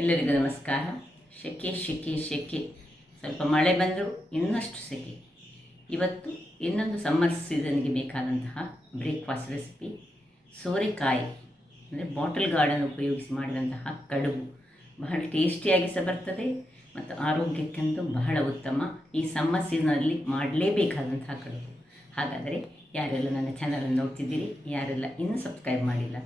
ಎಲ್ಲರಿಗೂ ನಮಸ್ಕಾರ. ಸೆಕೆ ಸೆಕೆ ಸೆಕೆ, ಸ್ವಲ್ಪ ಮಳೆ ಬಂದರೂ ಇನ್ನಷ್ಟು ಸೆಕೆ. ಇವತ್ತು ಇನ್ನೊಂದು ಸಮ್ಮರ್ ಸೀಸನ್ಗೆ ಬೇಕಾದಂತಹ ಬ್ರೇಕ್ಫಾಸ್ಟ್ ರೆಸಿಪಿ ಸೋರೆಕಾಯಿ, ಅಂದರೆ ಬಾಟಲ್ ಗಾರ್ಡನ್ ಉಪಯೋಗಿಸಿ ಮಾಡಿದಂತಹ ಕಡುಬು. ಬಹಳ ಟೇಸ್ಟಿಯಾಗಿ ಸಹ ಬರ್ತದೆ ಮತ್ತು ಆರೋಗ್ಯಕ್ಕಂತೂ ಬಹಳ ಉತ್ತಮ. ಈ ಸಮ್ಮರ್ ಸೀಸನಲ್ಲಿ ಮಾಡಲೇಬೇಕಾದಂತಹ ಕಡುಬು. ಹಾಗಾದರೆ ಯಾರೆಲ್ಲ ನನ್ನ ಚಾನಲನ್ನು ನೋಡ್ತಿದ್ದೀರಿ, ಯಾರೆಲ್ಲ ಇನ್ನೂ ಸಬ್ಸ್ಕ್ರೈಬ್ ಮಾಡಿಲ್ಲ,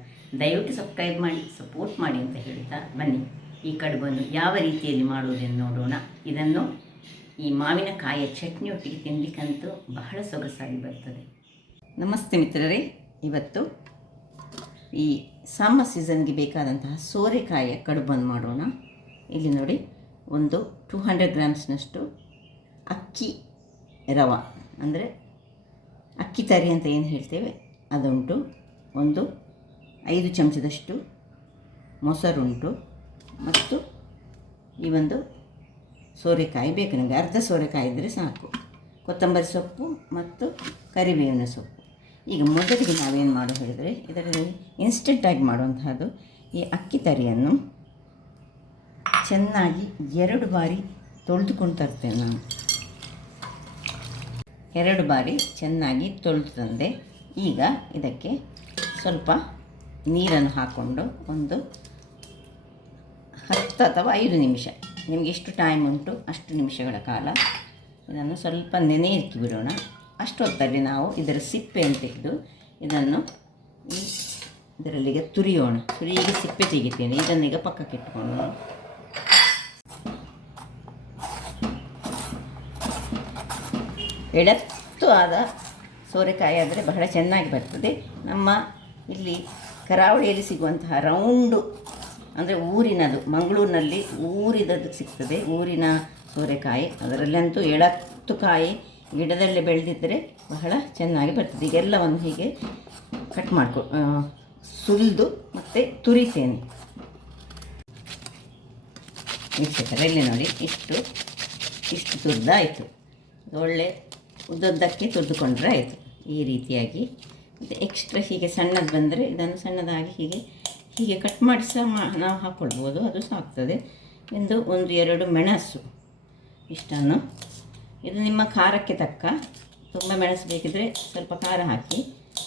ದಯವಿಟ್ಟು ಸಬ್ಸ್ಕ್ರೈಬ್ ಮಾಡಿ ಸಪೋರ್ಟ್ ಮಾಡಿ ಅಂತ ಹೇಳ್ತಾ ಬನ್ನಿ ಈ ಕಡುಬನ್ನು ಯಾವ ರೀತಿಯಲ್ಲಿ ಮಾಡುವುದನ್ನು ನೋಡೋಣ. ಇದನ್ನು ಈ ಮಾವಿನಕಾಯಿಯ ಚಟ್ನಿಯೊಟ್ಟಿಗೆ ತಿನ್ನಲಿಕ್ಕಂತೂ ಬಹಳ ಸೊಗಸಾಗಿ ಬರ್ತದೆ. ನಮಸ್ತೆ ಮಿತ್ರರೇ, ಇವತ್ತು ಈ ಸಮ್ಮರ್ ಸೀಸನ್ಗೆ ಬೇಕಾದಂತಹ ಸೋರೆಕಾಯಿಯ ಕಡುಬನ್ನು ಮಾಡೋಣ. ಇಲ್ಲಿ ನೋಡಿ, ಒಂದು 200 ಗ್ರಾಮ್ಸ್ನಷ್ಟು ಅಕ್ಕಿ ರವೆ, ಅಂದರೆ ಅಕ್ಕಿ ತರಿ ಅಂತ ಏನು ಹೇಳ್ತೇವೆ ಅದುಂಟು. ಒಂದು 5 ಚಮಚದಷ್ಟು ಮೊಸರುಂಟು ಮತ್ತು ಈ ಒಂದು ಸೋರೆಕಾಯಿ ಬೇಕು ನನಗೆ. ಅರ್ಧ ಸೋರೆಕಾಯಿ ಇದ್ದರೆ ಸಾಕು. ಕೊತ್ತಂಬರಿ ಸೊಪ್ಪು ಮತ್ತು ಕರಿಬೇವಿನ ಸೊಪ್ಪು. ಈಗ ಮೊದಲಿಗೆ ನಾವೇನು ಮಾಡೋ ಹೇಳಿದರೆ, ಇದರಲ್ಲಿ ಇನ್ಸ್ಟೆಂಟಾಗಿ ಮಾಡುವಂತಹದ್ದು, ಈ ಅಕ್ಕಿ ತರಿಯನ್ನು ಚೆನ್ನಾಗಿ 2 ಬಾರಿ ತೊಳೆದುಕೊಂಡು ತರ್ತೇನೆ ನಾನು. 2 ಬಾರಿ ಚೆನ್ನಾಗಿ ತೊಳೆದು ತಂದೆ. ಈಗ ಇದಕ್ಕೆ ಸ್ವಲ್ಪ ನೀರನ್ನು ಹಾಕ್ಕೊಂಡು ಒಂದು 10 ಅಥವಾ 5 ನಿಮಿಷ, ನಿಮಗೆ ಎಷ್ಟು ಟೈಮ್ ಉಂಟು ಅಷ್ಟು ನಿಮಿಷಗಳ ಕಾಲ ಇದನ್ನು ಸ್ವಲ್ಪ ನೆನೆ ಇಕ್ಕಿ ಬಿಡೋಣ. ಅಷ್ಟೊತ್ತಲ್ಲಿ ನಾವು ಇದರ ಸಿಪ್ಪೆಯನ್ನು ತೆಗೆದು ಇದನ್ನು ಇದರಲ್ಲಿಗೆ ತುರಿಯೋಣ. ಈಗ ಸಿಪ್ಪೆ ತೆಗಿತೇನೆ, ಇದನ್ನೀಗ ಪಕ್ಕಕ್ಕೆ ಇಟ್ಕೊಂಡು. ಎಳತ್ತು ಆದ ಸೋರೆಕಾಯಿ ಆದರೆ ಬಹಳ ಚೆನ್ನಾಗಿ ಬರ್ತದೆ. ನಮ್ಮ ಇಲ್ಲಿ ಕರಾವಳಿಯಲ್ಲಿ ಸಿಗುವಂತಹ ರೌಂಡು, ಅಂದರೆ ಊರಿನದು, ಮಂಗಳೂರಿನಲ್ಲಿ ಊರಿದದ್ದು ಸಿಗ್ತದೆ, ಊರಿನ ಸೋರೆಕಾಯಿ. ಅದರಲ್ಲಂತೂ ಎಳತ್ತು ಕಾಯಿ ಗಿಡದಲ್ಲೇ ಬೆಳೆದಿದ್ದರೆ ಬಹಳ ಚೆನ್ನಾಗಿ ಬರ್ತದೆ. ಈಗೆಲ್ಲವನ್ನು ಹೀಗೆ ಕಟ್ ಸುಲಿದು ಮತ್ತು ತುರಿತೇನೆ. ವೀಕ್ಷಕರಲ್ಲಿ ನೋಡಿ, ಇಷ್ಟು ತುರಿದಾಯಿತು. ಒಳ್ಳೆ ಉದ್ದದ್ದಕ್ಕೆ ತುರಿದುಕೊಂಡ್ರೆ ಆಯಿತು. ಈ ರೀತಿಯಾಗಿ ಮತ್ತು ಎಕ್ಸ್ಟ್ರಾ ಹೀಗೆ ಸಣ್ಣದು ಬಂದರೆ ಇದನ್ನು ಸಣ್ಣದಾಗಿ ಹೀಗೆ ಕಟ್ ಮಾಡಿ ಸಹ ನಾವು ಹಾಕ್ಕೊಳ್ಬೋದು, ಅದು ಸಹ ಆಗ್ತದೆ. ಒಂದು 1-2 ಮೆಣಸು ಇಷ್ಟನ್ನು, ಇದು ನಿಮ್ಮ ಖಾರಕ್ಕೆ ತಕ್ಕ. ತುಂಬ ಮೆಣಸು ಬೇಕಿದ್ದರೆ ಸ್ವಲ್ಪ ಖಾರ ಹಾಕಿ.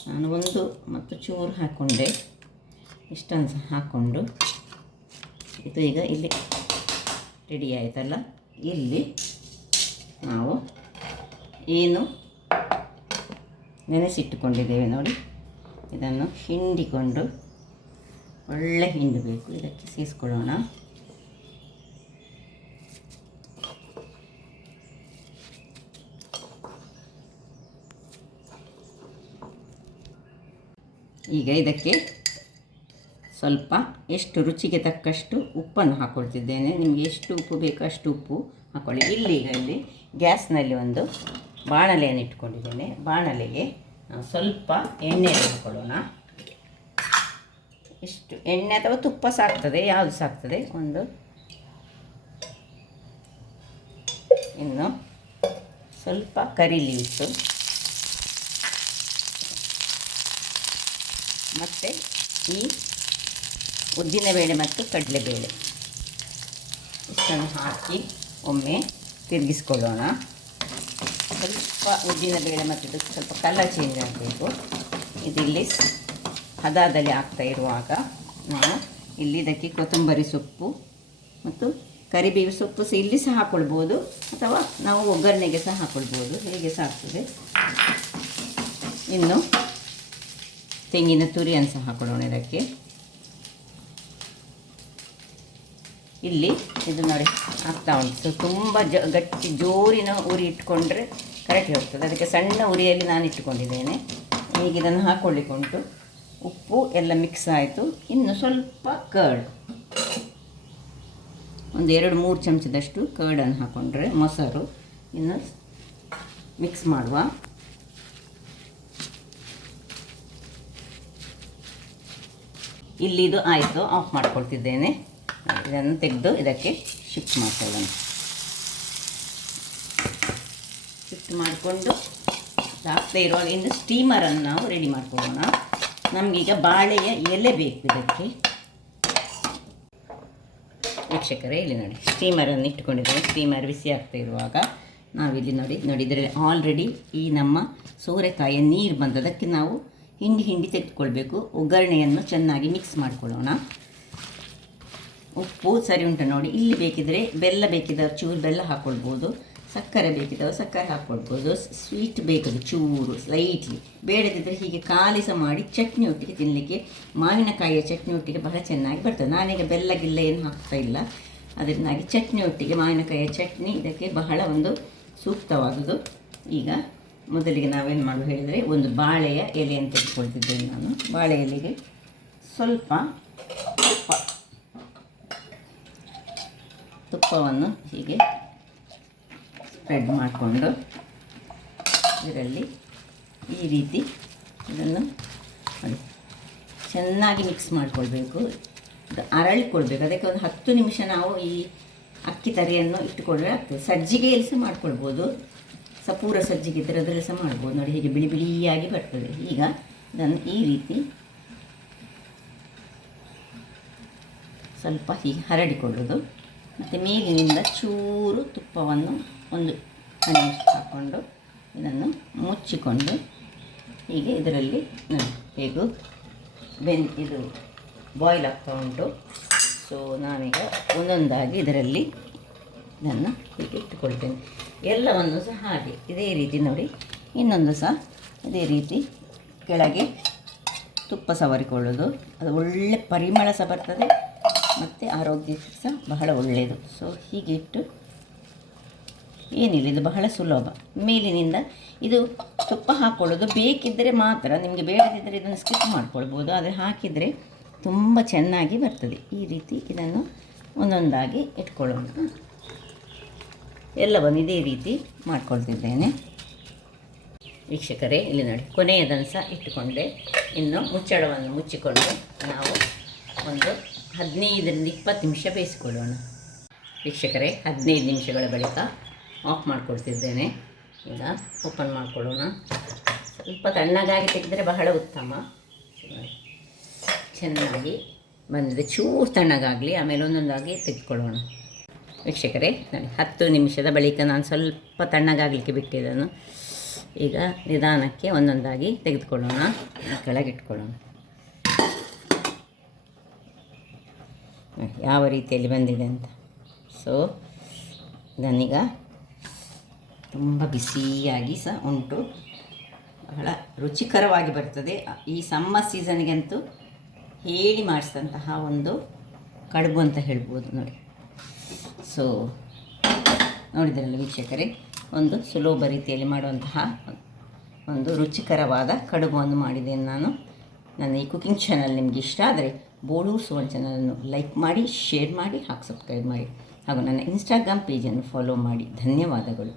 ನಾನು 1 ಮತ್ತು ಚೂರು ಹಾಕ್ಕೊಂಡೆ. ಇಷ್ಟನ್ನು ಸಹ ಹಾಕ್ಕೊಂಡು ಇದು ಈಗ ಇಲ್ಲಿ ರೆಡಿ ಆಯಿತಲ್ಲ. ಇಲ್ಲಿ ನಾವು ಏನು ನೆನೆಸಿಟ್ಟುಕೊಂಡಿದ್ದೇವೆ ನೋಡಿ, ಇದನ್ನು ಹಿಂಡಿಕೊಂಡು ಒಳ್ಳೆ ಹಿಂಡಬೇಕು. ಇದಕ್ಕೆ ಸೇರಿಸ್ಕೊಳ್ಳೋಣ. ಈಗ ಇದಕ್ಕೆ ಸ್ವಲ್ಪ ಎಷ್ಟು ರುಚಿಗೆ ತಕ್ಕಷ್ಟು ಉಪ್ಪನ್ನು ಹಾಕ್ಕೊಳ್ತಿದ್ದೇನೆ. ನಿಮಗೆ ಎಷ್ಟು ಉಪ್ಪು ಬೇಕೋ ಅಷ್ಟು ಉಪ್ಪು ಹಾಕ್ಕೊಳ್ಳಿ. ಇಲ್ಲಿ ಗ್ಯಾಸ್ನಲ್ಲಿ ಒಂದು ಬಾಣಲೆಯನ್ನು ಇಟ್ಕೊಂಡಿದ್ದೇನೆ. ಬಾಣಲೆಗೆ ಸ್ವಲ್ಪ ಎಣ್ಣೆಯನ್ನು ಹಾಕ್ಕೊಳ್ಳೋಣ. ಇಷ್ಟು ಎಣ್ಣೆ ಅಥವಾ ತುಪ್ಪ ಸಾಕ್ತದೆ, ಯಾವುದು ಸಾಕ್ತದೆ. ಇನ್ನು ಸ್ವಲ್ಪ ಕರಿ ಲೀವ್ಸು ಮತ್ತು ಈ ಉದ್ದಿನಬೇಳೆ ಮತ್ತು ಕಡಲೆಬೇಳೆ ಇಷ್ಟನ್ನು ಹಾಕಿ ಒಮ್ಮೆ ತಿರುಗಿಸ್ಕೊಳ್ಳೋಣ. ಸ್ವಲ್ಪ ಉದ್ದಿನಬೇಳೆ ಮತ್ತು ಇದಕ್ಕೆ ಸ್ವಲ್ಪ ಕಲರ್ ಚೇಂಜ್ ಆಗಬೇಕು. ಇದಿಲ್ಲಿ ಹದದಲ್ಲಿ ಆಗ್ತಾ ಇರುವಾಗ ನಾವು ಇಲ್ಲಿ ಇದಕ್ಕೆ ಕೊತ್ತಂಬರಿ ಸೊಪ್ಪು ಮತ್ತು ಕರಿಬೇವು ಸೊಪ್ಪು ಸಹ ಇಲ್ಲಿ ಸಹ ಹಾಕ್ಕೊಳ್ಬೋದು, ಅಥವಾ ನಾವು ಒಗ್ಗರಣೆಗೆ ಸಹ ಹಾಕ್ಕೊಳ್ಬೋದು, ಹೇಗೆ ಸಹ ಆಗ್ತದೆ. ಇನ್ನು ತೆಂಗಿನ ತುರಿಯನ್ನು ಸಹ ಹಾಕ್ಕೊಳ್ಳೋಣ ಇದಕ್ಕೆ. ಇಲ್ಲಿ ಇದು ನೋಡಿ ಆಗ್ತಾ ಉಂಟು. ತುಂಬ ಗಟ್ಟಿ ಜೋರಿನ ಉರಿ ಇಟ್ಕೊಂಡ್ರೆ ಕರೆಕ್ಟ್ ಹೋಗ್ತದೆ. ಅದಕ್ಕೆ ಸಣ್ಣ ಉರಿಯಲ್ಲಿ ನಾನು ಇಟ್ಟುಕೊಂಡಿದ್ದೇನೆ. ಈಗ ಇದನ್ನು ಹಾಕ್ಕೊಳ್ಳಿಕ್ಕುಂಟು. ಉಪ್ಪು ಎಲ್ಲ ಮಿಕ್ಸ್ ಆಯಿತು. ಇನ್ನು ಸ್ವಲ್ಪ ಕರ್ಡ್, ಒಂದು 2-3 ಚಮಚದಷ್ಟು ಕರ್ಡನ್ನು ಹಾಕ್ಕೊಂಡ್ರೆ, ಮೊಸರು. ಇನ್ನು ಮಿಕ್ಸ್ ಮಾಡುವ. ಇಲ್ಲಿದು ಆಯಿತು, ಆಫ್ ಮಾಡ್ಕೊಳ್ತಿದ್ದೇನೆ. ಇದನ್ನು ತೆಗೆದು ಇದಕ್ಕೆ ಶಿಫ್ಟ್ ಮಾಡ್ಕೊಳ್ಳೋಣ. ಶಿಫ್ಟ್ ಮಾಡಿಕೊಂಡು ಹಾಕ್ತಾ ಇರುವಾಗ ಇನ್ನು ಸ್ಟೀಮರನ್ನು ನಾವು ರೆಡಿ ಮಾಡ್ಕೊಳ್ಳೋಣ. ನಮಗೀಗ ಬಾಳೆಯ ಎಲೆ ಬೇಕು ಇದಕ್ಕೆ. ವೀಕ್ಷಕರೇ ಇಲ್ಲಿ ನೋಡಿ ಸ್ಟೀಮರನ್ನು ಇಟ್ಕೊಂಡಿದ್ದೇವೆ. ಸ್ಟೀಮರ್ ಬಿಸಿ ಆಗ್ತಾ ಇರುವಾಗ ನಾವಿಲ್ಲಿ ನೋಡಿ ಇದರಲ್ಲಿ ಆಲ್ರೆಡಿ ಈ ನಮ್ಮ ಸೋರೆಕಾಯಿಯ ನೀರು ಬಂದದಕ್ಕೆ ನಾವು ಹಿಂಡಿ ತೆಗೆದುಕೊಳ್ಬೇಕು. ಒಗ್ಗರಣೆಯನ್ನು ಚೆನ್ನಾಗಿ ಮಿಕ್ಸ್ ಮಾಡಿಕೊಳ್ಳೋಣ. ಉಪ್ಪು ಸರಿ ಉಂಟು ನೋಡಿ. ಇಲ್ಲಿ ಬೇಕಿದ್ದರೆ ಬೆಲ್ಲ ಬೇಕಿದ್ದವರು ಚೂರು ಬೆಲ್ಲ ಹಾಕ್ಕೊಳ್ಬೋದು, ಸಕ್ಕರೆ ಬೇಕಿದ್ದವರು ಸಕ್ಕರೆ ಹಾಕ್ಕೊಳ್ಬೋದು, ಸ್ವೀಟ್ ಬೇಕಾದ್ರೆ ಚೂರು ಸ್ಲೈಟ್ಲಿ, ಬೇಡದಿದ್ದರೆ ಹೀಗೆ ಖಾಲಿ ಸಹ ಮಾಡಿ ಚಟ್ನಿ ಒಟ್ಟಿಗೆ ತಿನ್ನಲಿಕ್ಕೆ, ಮಾವಿನಕಾಯಿಯ ಚಟ್ನಿ ಒಟ್ಟಿಗೆ ಬಹಳ ಚೆನ್ನಾಗಿ ಬರ್ತದೆ. ನಾನೀಗ ಬೆಲ್ಲ ಗಿಲ್ಲ ಏನು ಹಾಕ್ತಾ ಇಲ್ಲ, ಅದರಿಂದಾಗಿ ಚಟ್ನಿ ಒಟ್ಟಿಗೆ ಮಾವಿನಕಾಯಿಯ ಚಟ್ನಿ ಇದಕ್ಕೆ ಬಹಳ ಒಂದು ಸೂಕ್ತವಾದುದು. ಈಗ ಮೊದಲಿಗೆ ನಾವೇನು ಮಾಡೋದು ಹೇಳಿದರೆ, ಒಂದು ಬಾಳೆಯ ಎಲೆಯನ್ನು ತೆಗೆದುಕೊಳ್ತಿದ್ದೇನೆ ನಾನು. ಬಾಳೆ ಎಲೆಗೆ ಸ್ವಲ್ಪ ತುಪ್ಪವನ್ನು ಹೀಗೆ ಸ್ಪ್ರೆಡ್ ಮಾಡಿಕೊಂಡು ಇದರಲ್ಲಿ ಈ ರೀತಿ ಇದನ್ನು ನೋಡಿ ಚೆನ್ನಾಗಿ ಮಿಕ್ಸ್ ಮಾಡಿಕೊಳ್ಬೇಕು. ಇದು ಅರಳಿಕೊಳ್ಬೇಕು. ಅದಕ್ಕೆ ಒಂದು 10 ನಿಮಿಷ ನಾವು ಈ ಅಕ್ಕಿ ತರಿಯನ್ನು ಇಟ್ಟುಕೊಂಡ್ರೆ ಆಗ್ತದೆ. ಸಜ್ಜಿಗೆಯಲ್ಲಿ ಸಹ ಮಾಡ್ಕೊಳ್ಬೋದು, ಪೂರ ಸಜ್ಜಿಗೆ ಇದ್ದರೆ ಅದರಲ್ಲಿ ಸಹ ಮಾಡ್ಬೋದು. ನೋಡಿ ಹೀಗೆ ಬಿಳಿ ಬಿಳಿಯಾಗಿ ಬರ್ತದೆ. ಈಗ ಇದನ್ನು ಈ ರೀತಿ ಸ್ವಲ್ಪ ಹೀಗೆ ಹರಡಿಕೊಳ್ಳೋದು. ಮತ್ತು ಮೇಲಿನಿಂದ ಚೂರು ತುಪ್ಪವನ್ನು ಒಂದು ಹನಿಯಷ್ಟು ಹಾಕ್ಕೊಂಡು ಇದನ್ನು ಮುಚ್ಚಿಕೊಂಡು ಹೀಗೆ ಇದರಲ್ಲಿ ಹೇಗೂ ಇದು ಬಾಯ್ಲ್ ಆಗ್ತಾ ಉಂಟು. ಸೊ ನಾನೀಗ ಒಂದೊಂದಾಗಿ ಇದರಲ್ಲಿ ಇದನ್ನು ಹೀಗೆ ಇಟ್ಟುಕೊಳ್ತೇನೆ. ಎಲ್ಲವನ್ನು ಸಹ ಹಾಗೆ ಇದೇ ರೀತಿ ನೋಡಿ, ಇನ್ನೊಂದು ಸಹ ಇದೇ ರೀತಿ ಕೆಳಗೆ ತುಪ್ಪ ಸವರಿಕೊಳ್ಳೋದು. ಅದು ಒಳ್ಳೆ ಪರಿಮಳ ಸಹ ಬರ್ತದೆ ಮತ್ತು ಆರೋಗ್ಯಕ್ಕೆ ಸಹ ಬಹಳ ಒಳ್ಳೆಯದು. ಸೊ ಹೀಗೆ ಇಟ್ಟು ಏನಿಲ್ಲ, ಇದು ಬಹಳ ಸುಲಭ. ಮೇಲಿನಿಂದ ಇದು ತುಪ್ಪ ಹಾಕ್ಕೊಳ್ಳೋದು ಬೇಕಿದ್ದರೆ ಮಾತ್ರ, ನಿಮಗೆ ಬೇಡದಿದ್ದರೆ ಇದನ್ನು ಸ್ಕಿಪ್ ಮಾಡ್ಕೊಳ್ಬೋದು. ಆದರೆ ಹಾಕಿದರೆ ತುಂಬ ಚೆನ್ನಾಗಿ ಬರ್ತದೆ. ಈ ರೀತಿ ಇದನ್ನು ಒಂದೊಂದಾಗಿ ಇಟ್ಕೊಳ್ಳೋಣ. ಎಲ್ಲವನ್ನು ಇದೇ ರೀತಿ ಮಾಡ್ಕೊಳ್ತಿದ್ದೇನೆ. ವೀಕ್ಷಕರೇ ಇಲ್ಲಿ ನೋಡಿ, ಕೊನೆಯದನ್ನು ಸಹ ಇಟ್ಟುಕೊಂಡೆ. ಇನ್ನು ಮುಚ್ಚಳವನ್ನು ಮುಚ್ಚಿಕೊಂಡು ನಾವು ಒಂದು 15-20 ನಿಮಿಷ ಬೇಯಿಸಿಕೊಳ್ಳೋಣ. ವೀಕ್ಷಕರೇ 15 ನಿಮಿಷಗಳ ಬಳಿಕ ಆಫ್ ಮಾಡಿಕೊಳ್ತಿದ್ದೇನೆ. ಈಗ ಓಪನ್ ಮಾಡಿಕೊಳ್ಳೋಣ. ಸ್ವಲ್ಪ ತಣ್ಣಗಾಗಿ ತೆಗೆದರೆ ಬಹಳ ಉತ್ತಮ. ಚೆನ್ನಾಗಿ ಬಂದಿದೆ. ಚೂರು ತಣ್ಣಗಾಗಲಿ, ಆಮೇಲೆ ಒಂದೊಂದಾಗಿ ತೆಗೆದುಕೊಳ್ಳೋಣ. ವೀಕ್ಷಕರೇ ನೋಡಿ, 10 ನಿಮಿಷದ ಬಳಿಕ ನಾನು ಸ್ವಲ್ಪ ತಣ್ಣಗಾಗಲಿಕ್ಕೆ ಬಿಟ್ಟಿದ್ದನು. ಈಗ ನಿಧಾನಕ್ಕೆ ಒಂದೊಂದಾಗಿ ತೆಗೆದುಕೊಳ್ಳೋಣ, ಕೆಳಗಿಟ್ಕೊಳ್ಳೋಣ. ಯಾವ ರೀತಿಯಲ್ಲಿ ಬಂದಿದೆ ಅಂತ. ಸೊ ಇದನ್ನೀಗ ತುಂಬ ಬಿಸಿಯಾಗಿ ಸಹ ಉಂಟು, ಬಹಳ ರುಚಿಕರವಾಗಿ ಬರ್ತದೆ. ಈ ಸಮ್ಮರ್ ಸೀಸನ್ಗಂತೂ ಹೇಳಿ ಮಾಡಿಸಿದಂತಹ ಒಂದು ಕಡುಬು ಅಂತ ಹೇಳ್ಬೋದು ನೋಡಿ. ಸೊ ನೋಡಿದ್ರಲ್ಲ ವೀಕ್ಷಕರೇ, ಒಂದು ಸುಲಭ ರೀತಿಯಲ್ಲಿ ಮಾಡುವಂತಹ ಒಂದು ರುಚಿಕರವಾದ ಕಡುಬನ್ನು ಮಾಡಿದ್ದೇನೆ ನಾನು. ನನ್ನ ಈ ಕುಕಿಂಗ್ ಚಾನಲ್ ನಿಮಗೆ ಇಷ್ಟ ಆದರೆ ಬೋಳೂರು ಸುವರ್ಣ ಚಾನಲನ್ನು ಲೈಕ್ ಮಾಡಿ, ಶೇರ್ ಮಾಡಿ, ಹಾಗೂ ಸಬ್ಸ್ಕ್ರೈಬ್ ಮಾಡಿ, ಹಾಗೂ ನನ್ನ ಇನ್ಸ್ಟಾಗ್ರಾಮ್ ಪೇಜನ್ನು ಫಾಲೋ ಮಾಡಿ. ಧನ್ಯವಾದಗಳು.